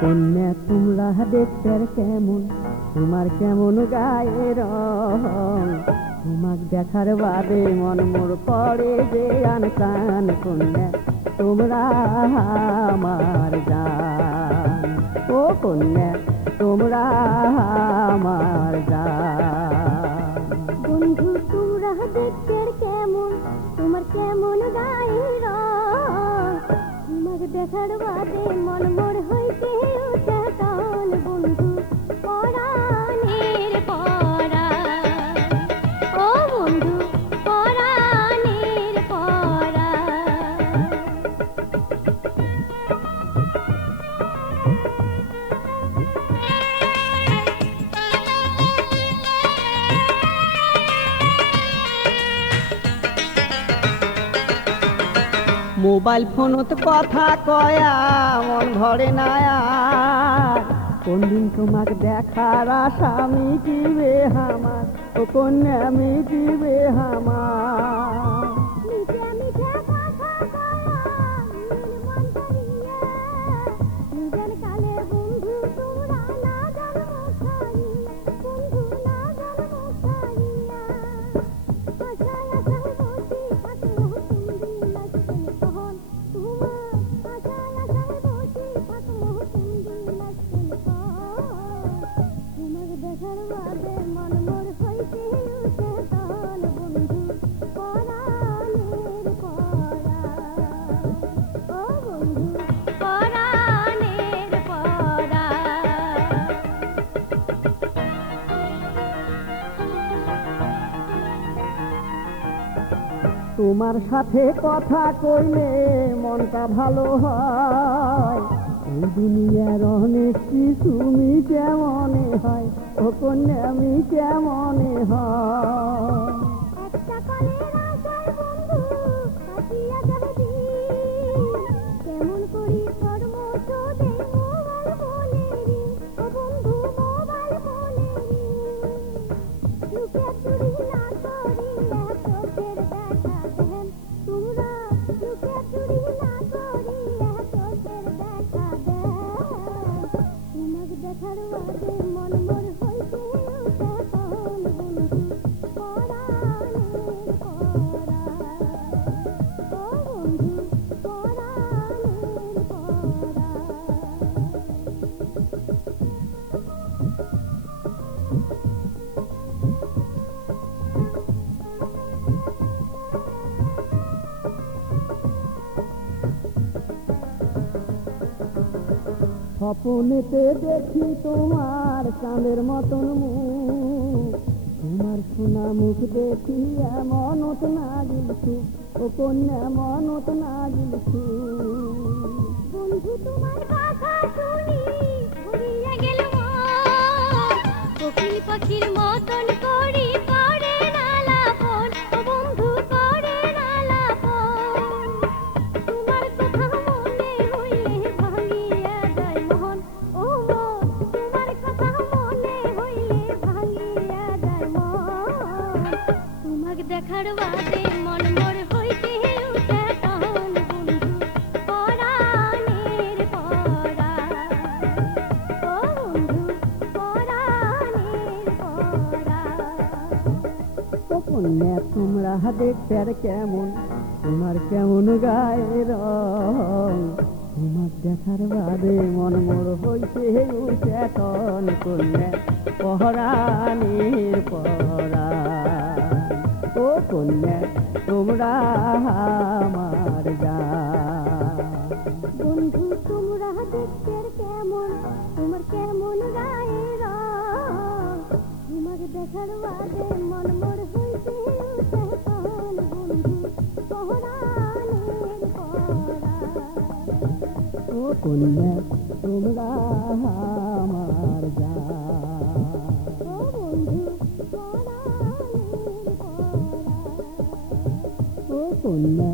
কন্যা তোমরা দেখতে কেমন, তোমার কেমন গায়ে রং, তোমাক দেখার বাদে মন মোর করে যে আনকান। কন্যা তোমরা আমার জান, ও কন্যা তোমরা আমার জান। বন্ধু তোমরা দেখতে কেমন, তোমার কেমন গায়ে রং, তোমাক দেখার বাদে মন মোর হইতে উঠে টান। বন্ধু পরাণের পরাণ, ও বন্ধু পরাণের পরাণ। মোবাইল ফোনত কথা কয়া মন ভরে না আর, কোনদিন তোমাক দেখার আশা মিটিবে আমার, ও কন্যা মিটিবে আমার। মিঠে মিঠে কথা কয়া মন করিয়া, নিজের কালে বন্ধু তোমরা না জন্ম ছাড়িয়া, বন্ধু না জন্ম ছাড়িয়া। আশায় আশায় বসি থাকো কোনদিন আসবেন কখন তোমার, আশায় আশায় বসি থাকো কোনদিন আসবেন কখন। তোমার দেখার বাদে মন মোর হইতে উঠে টান। বন্ধু পরাণের পরাণ, ও বন্ধু পরাণের পরাণ। তোমার সাথে কথা কইলে মনটা ভালো হয়, এই দুনিয়ার অনেক কিছু মিটে মনে হয়, ও কন্যা মিটে মনে হয়। একটা কালের আশায় বন্ধু কাটিয়া যাবে দিন, কেমন করি কর্ম তোদের মোবাইল ফোনেরই, ও বন্ধু মোবাইল ফোনেরই। লুকে চুরি না করিয়া চোখের দেখা দেন তোমরা, লুকে চুরি না করিয়া চোখের দেখা দেন। তোমাক দেখার বাদে মন মোর হইতে উঠে টান। বন্ধু পরাণের পরাণ, ও বন্ধু পরাণের স্বপ্নেতে দেখি তোমার চাঁদের মতন মুখ, তোমার সোনা মুখ দেখি মনত না গিলছু, ও কন্যা মনত না গিলছু। বন্ধু তোমার কথা শুনি ভরিয়া গেল মন, কোকিল পাখির মতন করি করে না লাপন, ও বন্ধু করে না লাপন। তোমার কথা মনে হইলে ভাঙিয়া যায় মন, ও মন তোমার কথা মনে হইলে ভাঙিয়া যায় মন। তোমাকে দেখার বাদে মন মোর হইতে উঠে টান। বন্ধু পরাণের পরাণ, ও বন্ধু পরাণের পরাণ। ও কন্যা তোমরা দেখতে কেমন, তোমার কেমন গায়ে রং, তোমার দেখার বাদে মন মোর হইতে উঠে টন। কন্যা পরাণের পরাণ, ও কন্যা তোমরা আমার জান। বন্ধু তোমরা দেখতে কেমন, তোমার কেমন গায়ে রং, তোমাকে দেখার বাদে মন মোর হইতে উঠে টান। বন্ধু পরাণের পরাণ, ও কন্যা তোমরা আমার জান। ও বন্ধু পরাণের পরাণ। ও কন্যা